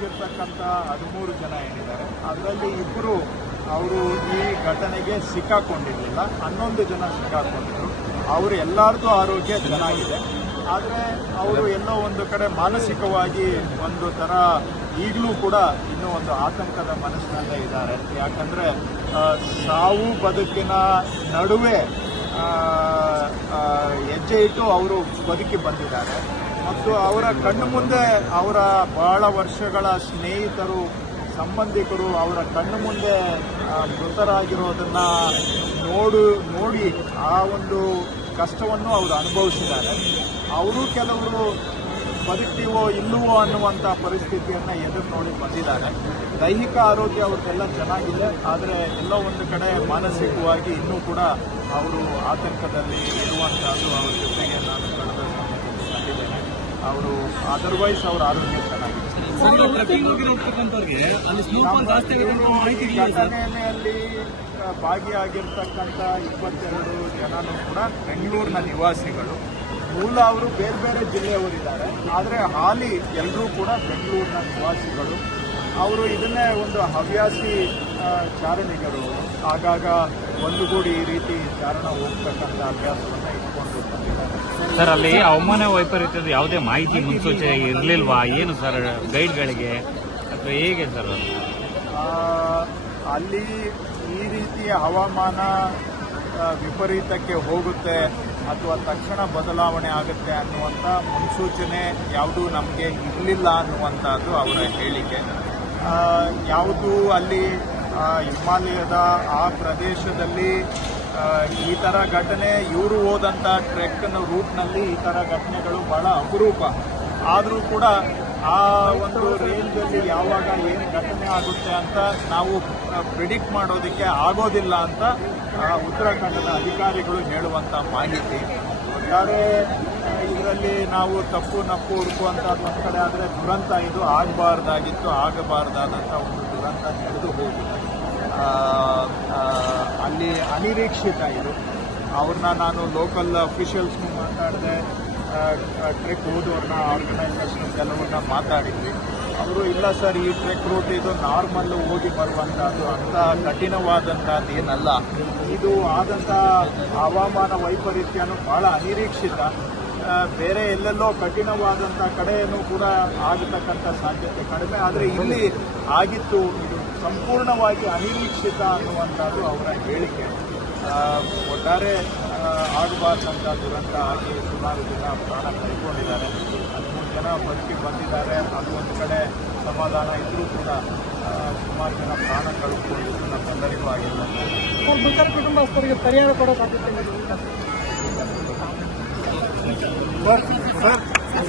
ಮೃತರಾಗಿರ್ತಕ್ಕಂಥ ಹದಿಮೂರು ಜನ ಏನಿದ್ದಾರೆ ಅದರಲ್ಲಿ ಇಬ್ಬರು ಅವರು ಈ ಘಟನೆಗೆ ಸಿಕ್ಕಾಕೊಂಡಿರಲಿಲ್ಲ ಹನ್ನೊಂದು ಜನ ಸಿಕ್ಕಾಕೊಂಡಿದ್ರು ಅವರು ಎಲ್ಲರದ್ದು ಆರೋಗ್ಯ ಚೆನ್ನಾಗಿದೆ ಆದರೆ ಅವರು ಎಲ್ಲೋ ಒಂದು ಕಡೆ ಮಾನಸಿಕವಾಗಿ ಒಂದು ಥರ ಈಗಲೂ ಕೂಡ ಇನ್ನೂ ಒಂದು ಆತಂಕದ ಮನಸ್ಸಿನಲ್ಲೇ ಇದ್ದಾರೆ ಯಾಕಂದರೆ ಸಾವು ಬದುಕಿನ ನಡುವೆ ಹೆಜ್ಜೆ ಇಟ್ಟು ಅವರು ಬದುಕಿ ಬಂದಿದ್ದಾರೆ ಮತ್ತು ಅವರ ಕಣ್ಣು ಮುಂದೆ ಅವರ ಬಹಳ ವರ್ಷಗಳ ಸ್ನೇಹಿತರು ಸಂಬಂಧಿಕರು ಅವರ ಕಣ್ಣು ಮುಂದೆ ಮೃತರಾಗಿರೋದನ್ನು ನೋಡು ನೋಡಿ ಆ ಒಂದು ಕಷ್ಟವನ್ನು ಅವರು ಅನುಭವಿಸಿದ್ದಾರೆ ಅವರು ಕೆಲವರು ಬದುಕ್ತೀವೋ ಇಲ್ಲವೋ ಅನ್ನುವಂಥ ಪರಿಸ್ಥಿತಿಯನ್ನು ಎದುರು ನೋಡಿ ಬಂದಿದ್ದಾರೆ ದೈಹಿಕ ಆರೋಗ್ಯ ಅವ್ರದ್ದೆಲ್ಲ ಚೆನ್ನಾಗಿದೆ ಆದರೆ ಎಲ್ಲ ಒಂದು ಕಡೆ ಮಾನಸಿಕವಾಗಿ ಇನ್ನೂ ಕೂಡ ಅವರು ಆತಂಕದಲ್ಲಿ ಇರುವಂಥದ್ದು ಅವರಿಗೆ ಅವರು ಅದರ್ವೈಸ್ ಅವ್ರ ಆರೋಗ್ಯ ಚೆನ್ನಾಗಿದೆ ಭಾಗಿಯಾಗಿರ್ತಕ್ಕಂಥ ಇಪ್ಪತ್ತೆರಡು ಜನನು ಕೂಡ ಬೆಂಗಳೂರಿನ ನಿವಾಸಿಗಳು ಮೂಲ ಅವರು ಬೇರೆ ಬೇರೆ ಜಿಲ್ಲೆಯವರಿದ್ದಾರೆ ಆದರೆ ಹಾಲಿ ಎಲ್ಲರೂ ಕೂಡ ಬೆಂಗಳೂರಿನ ನಿವಾಸಿಗಳು ಅವರು ಇದನ್ನೇ ಒಂದು ಹವ್ಯಾಸಿ ಚಾರಣಿಗರು ಆಗಾಗ ಒಂದುಗೂಡಿ ಈ ರೀತಿ ಚಾರಣ ಹೋಗ್ತಕ್ಕಂಥ ಅಭ್ಯಾಸವನ್ನು ಇಟ್ಕೊಂಡು ಸರ್ ಅಲ್ಲಿ ಹವಾಮಾನ ವೈಪರೀತ್ಯದ ಯಾವುದೇ ಮಾಹಿತಿ ಮುನ್ಸೂಚನೆ ಇರಲಿಲ್ವಾ ಏನು ಸರ್ ಗೈಡ್ಗಳಿಗೆ ಅಥವಾ ಹೇಗೆ ಸರ್ ಅಲ್ಲಿ ಈ ರೀತಿಯ ಹವಾಮಾನ ವಿಪರೀತಕ್ಕೆ ಹೋಗುತ್ತೆ ಅಥವಾ ತಕ್ಷಣ ಬದಲಾವಣೆ ಆಗುತ್ತೆ ಅನ್ನುವಂಥ ಮುನ್ಸೂಚನೆ ಯಾವುದೂ ನಮಗೆ ಇರಲಿಲ್ಲ ಅನ್ನುವಂಥದ್ದು ಅವರ ಹೇಳಿಕೆ ಯಾವುದೂ ಅಲ್ಲಿ ಹಿಮಾಲಯದ ಆ ಪ್ರದೇಶದಲ್ಲಿ ಈ ಥರ ಘಟನೆ ಇವರು ಹೋದಂಥ ಟ್ರೆಕ್ನ ರೂಟ್ನಲ್ಲಿ ಈ ಥರ ಘಟನೆಗಳು ಬಹಳ ಅಪರೂಪ ಆದರೂ ಕೂಡ ಆ ಒಂದು ರೇಂಜಲ್ಲಿ ಯಾವಾಗ ಏನು ಘಟನೆ ಆಗುತ್ತೆ ಅಂತ ನಾವು ಪ್ರಿಡಿಕ್ಟ್ ಮಾಡೋದಕ್ಕೆ ಆಗೋದಿಲ್ಲ ಅಂತ ಉತ್ತರಾಖಂಡದ ಅಧಿಕಾರಿಗಳು ಹೇಳುವಂಥ ಮಾಹಿತಿ ಒಟ್ಟಾರೆ ಇದರಲ್ಲಿ ನಾವು ತಪ್ಪು ನಪ್ಪು ಹುಡುಕುವಂಥದ್ದು ಒಂದು ಕಡೆ ಆದರೆ ದುರಂತ ಇದು ಆಗಬಾರ್ದಾಗಿತ್ತು ಆಗಬಾರ್ದಾದಂಥ ಒಂದು ದುರಂತ ನಡೆದು ಹೋಗುತ್ತೆ ನಿರೀಕ್ಷಿತ ಇದು ಅವ್ರನ್ನ ನಾನು ಲೋಕಲ್ ಅಫಿಷಿಯಲ್ಸ್ನು ಮಾತಾಡಿದೆ ಟ್ರೆಕ್ ಹೋದವ್ರನ್ನ ಆರ್ಗನೈಸೇಷನ್ ಕೆಲವ್ರನ್ನ ಮಾತಾಡಿದ್ವಿ ಅವರು ಇಲ್ಲ ಸರ್ ಈ ಟ್ರೆಕ್ ರೂಟ್ ಇದು ನಾರ್ಮಲ್ ಹೋಗಿ ಬರುವಂಥದ್ದು ಅಂಥ ಕಠಿಣವಾದಂಥದ್ದು ಏನಲ್ಲ ಇದು ಆದಂಥ ಹವಾಮಾನ ವೈಪರೀತ್ಯನೂ ಭಾಳ ಅನಿರೀಕ್ಷಿತ ಬೇರೆ ಎಲ್ಲೆಲ್ಲೋ ಕಠಿಣವಾದಂಥ ಕಡೆಯನ್ನು ಕೂಡ ಆಗತಕ್ಕಂಥ ಸಾಧ್ಯತೆ ಕಡಿಮೆ ಆದರೆ ಇಲ್ಲಿ ಆಗಿತ್ತು ಇದು ಸಂಪೂರ್ಣವಾಗಿ ಅನಿರೀಕ್ಷಿತ ಅನ್ನುವಂಥದ್ದು ಅವರ ಹೇಳಿಕೆ ಒಟ್ಟಾರೆ ಆಗಬಾರ್ದಂಥ ದುರಂತ ಆಗಿ ಸುಮಾರು ಜನ ಪ್ರಾಣ ಕಳ್ಕೊಂಡಿದ್ದಾರೆ ಹದಿಮೂರು ಜನ ಬದುಕಿ ಬಂದಿದ್ದಾರೆ ಅದು ಒಂದು ಕಡೆ ಸಮಾಧಾನ ಇದ್ದರೂ ಕೂಡ ಸುಮಾರು ಜನ ಪ್ರಾಣ ನಮ್ಮ ತೊಂದರೆಗೂ ಆಗಿಲ್ಲ ಮೃತರ ಕುಟುಂಬಸ್ಥರಿಗೆ ಪರಿಹಾರ ಕೊಡೋ ಸಾಧ್ಯತೆ